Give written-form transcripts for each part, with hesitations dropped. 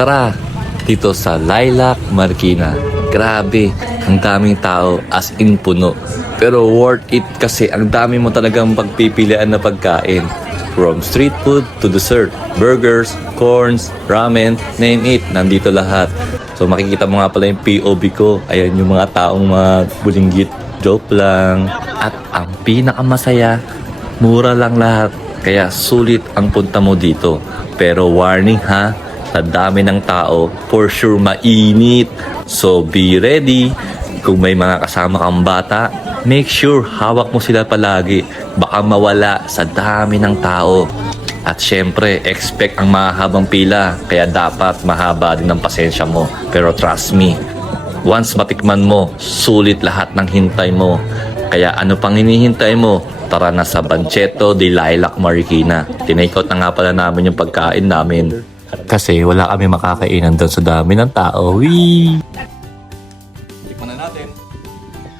Tara, dito sa Lilac Marikina. Grabe, ang daming tao as in puno. Pero worth it kasi ang dami mo talagang pagpipilian na pagkain. From street food to dessert, burgers, corns, ramen, name it, nandito lahat. So makikita mo nga pala yung POV ko. Ayan yung mga taong mga bulinggit. Joke lang. At ang pinakamasaya, mura lang lahat. Kaya sulit ang punta mo dito. Pero warning ha, sa dami ng tao, for sure mainit. So be ready. Kung may mga kasama kang bata, make sure hawak mo sila palagi. Baka mawala sa dami ng tao. At syempre, expect ang mahabang pila. Kaya dapat mahaba din ang pasensya mo. Pero trust me, once matikman mo, sulit lahat ng hintay mo. Kaya ano pang hinihintay mo? Tara na sa Banchetto de Lilac Marikina. Tinake out na nga pala namin yung pagkain namin. Kasi wala kami makakainan doon sa dami ng tao. Wee! Tikman na natin.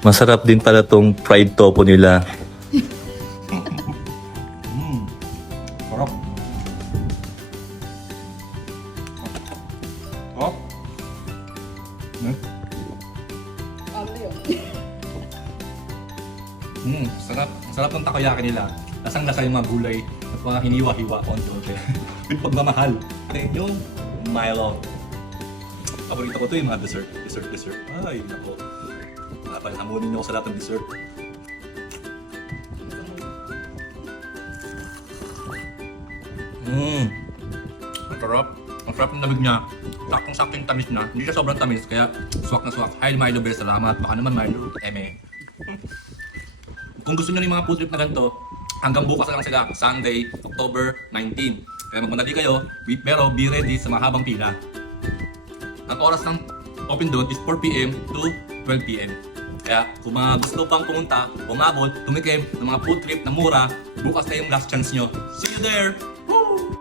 Masarap din pala tong fried tofu nila. Sarap. Oh. Sarap. Sarap ng takoyaki nila. Lasang-lasa yung mga gulay at mga hiniwa-hiwa konti-konti. With pagmamahal. Yung Milo. Paborito ko to yung mga dessert. Ay, nako. Hamunin niyo ako sa lahat ng dessert. Ang sarap. Ang sarap ng lamig niya. Saktong-saktong tamis na. Hindi siya sobrang tamis, kaya swak na swak. Hi Milo, best salamat. Baka naman Milo, eme. Kung gusto niyo ng mga food trip na ganito, hanggang bukas na lang sila, Sunday, October 19. Kaya magmanali kayo, pero be ready sa mahabang pila. Ang oras ng open doon is 4 PM to 12 PM. Kaya kung mga gusto pang pumunta, umabot, tumikim ng mga food trip na mura, bukas na yung last chance nyo. See you there! Woo!